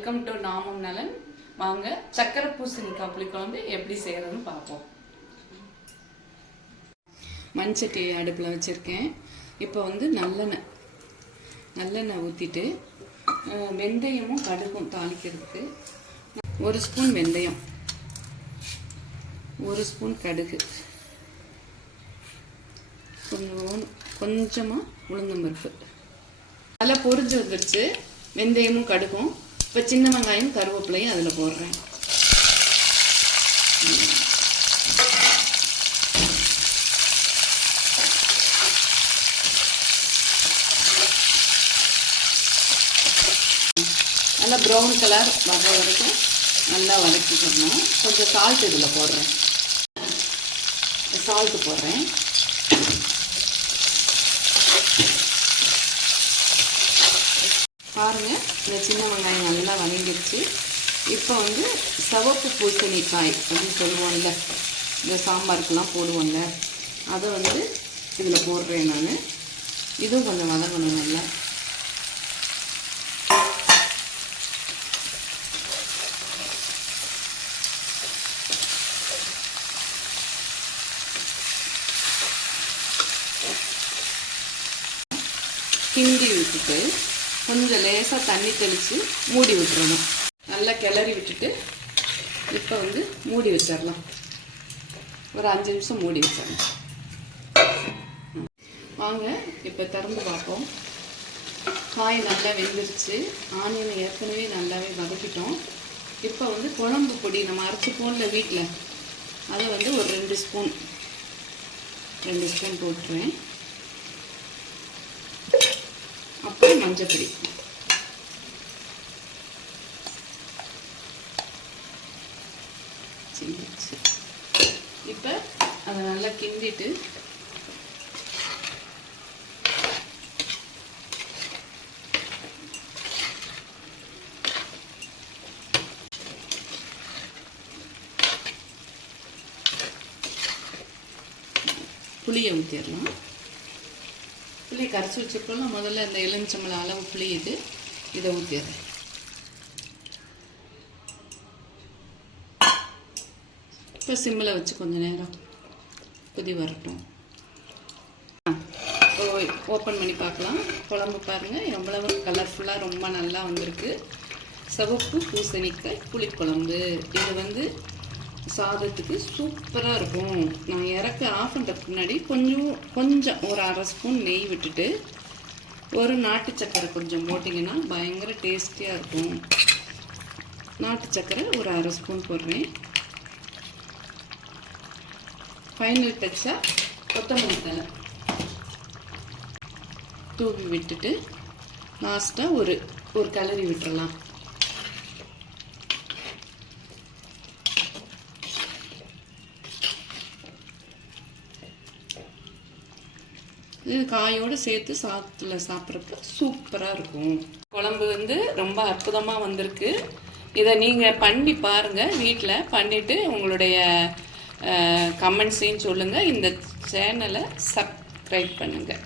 Welcome to நாமும் நலன். வாங்க சக்கரை பூசணிக்காய் புளிக்குழம்பு எப்படி செய்யறதுன்னு பார்ப்போம். மண்சட்டி அடுப்பில் வச்சுருக்கேன். இப்போ வந்து நல்லெண்ணெய் ஊற்றிட்டு வெந்தயமும் கடுகும் தாளிக்கிறதுக்கு 1 ஸ்பூன் வெந்தயம், 1 ஸ்பூன் கடுகு, கொஞ்சமாக உளுந்தம்பருப்பு. நல்லா பொரிஞ்சு வந்துடுச்சு வெந்தயமும் கடுகும். இப்போ சின்ன வெங்காயம் கருவேப்பிலையும் அதில் போடுறேன். நல்லா ப்ரௌன் கலர் வர்ற வரைக்கும் நல்லா வதக்கிக்கணும். கொஞ்சம் சால்ட் இதில் போடுறேன். சால்ட்டு போடுறேன். பாருங்கள், இந்த சின்ன வெங்காயம் நல்லா வதங்கிடுச்சு. இப்போ வந்து சிவப்பு பூசணிக்காய் அப்படின்னு சொல்லுவோம்ல, இந்த சாம்பாருக்கெல்லாம் போடுவோம்ல, அதை வந்து இதில் போடுறேன் நான். இதுவும் கொஞ்சம் வதங்கணும் நல்லா. கிண்டி விட்டுட்டு கொஞ்சம் லேசாக தண்ணி தெளித்து மூடி விட்டுறணும். நல்லா கிளறி விட்டுட்டு இப்போ வந்து மூடி வச்சிடலாம். ஒரு 5 நிமிஷம் மூடி வச்சிடலாம். வாங்க இப்போ திறந்து பார்ப்போம். காய் நல்லா வெந்துருச்சு. ஆனியனை ஏற்கனவே நல்லாவே வதக்கிட்டோம். இப்போ வந்து குழம்பு பொடி நம்ம அரைச்சி போடல வீட்டில், அதை வந்து ஒரு 2 ஸ்பூன் போட்டுருவேன். அப்புறம் மஞ்சப்பொடி, இப்போ அதை நல்லா கிண்டிட்டு புளியை ஊற்றிடலாம். புளி கரைச்சி வச்சுருக்கோம். முதல்ல இந்த எலுமிச்சம்பழம் அளவு புளி இதை ஊற்றிடுறேன். இப்போ சிம்மில் வச்சு கொஞ்சம் நேரம் கொதி வரட்டும். ஓப்பன் பண்ணி பார்க்கலாம். குழம்பு பாருங்கள் எவ்வளவு கலர்ஃபுல்லாக ரொம்ப நல்லா வந்திருக்கு. சிவப்பு பூசணிக்காய் புளிக்குழம்பு. இது வந்து சாதத்துக்கு சூப்பராக இருக்கும். நான் இறக்க ஆஃப் பண்ணுறதுக்கு முன்னாடி கொஞ்சம் ஒரு 1/2 ஸ்பூன் நெய் விட்டுட்டு ஒரு நாட்டு சக்கரை கொஞ்சம் போட்டிங்கன்னா பயங்கர டேஸ்டியாக இருக்கும். நாட்டு சக்கரை ஒரு 1/2 ஸ்பூன் போடுறேன். ஃபைனல் டச்சாக கொத்தமல்லி தழை தூவி விட்டுட்டு லாஸ்ட்டாக ஒரு கிளறி விட்டுறலாம். இது காயோடு சேர்த்து சாதத்தில் சாப்பிட்றப்ப சூப்பராக இருக்கும். குழம்பு வந்து ரொம்ப அற்புதமாக வந்திருக்கு. இதை நீங்கள் பண்ணி பாருங்கள் வீட்டில். பண்ணிவிட்டு உங்களுடைய கமெண்ட்ஸையும் சொல்லுங்கள். இந்த சேனலை சப்ஸ்கிரைப் பண்ணுங்கள்.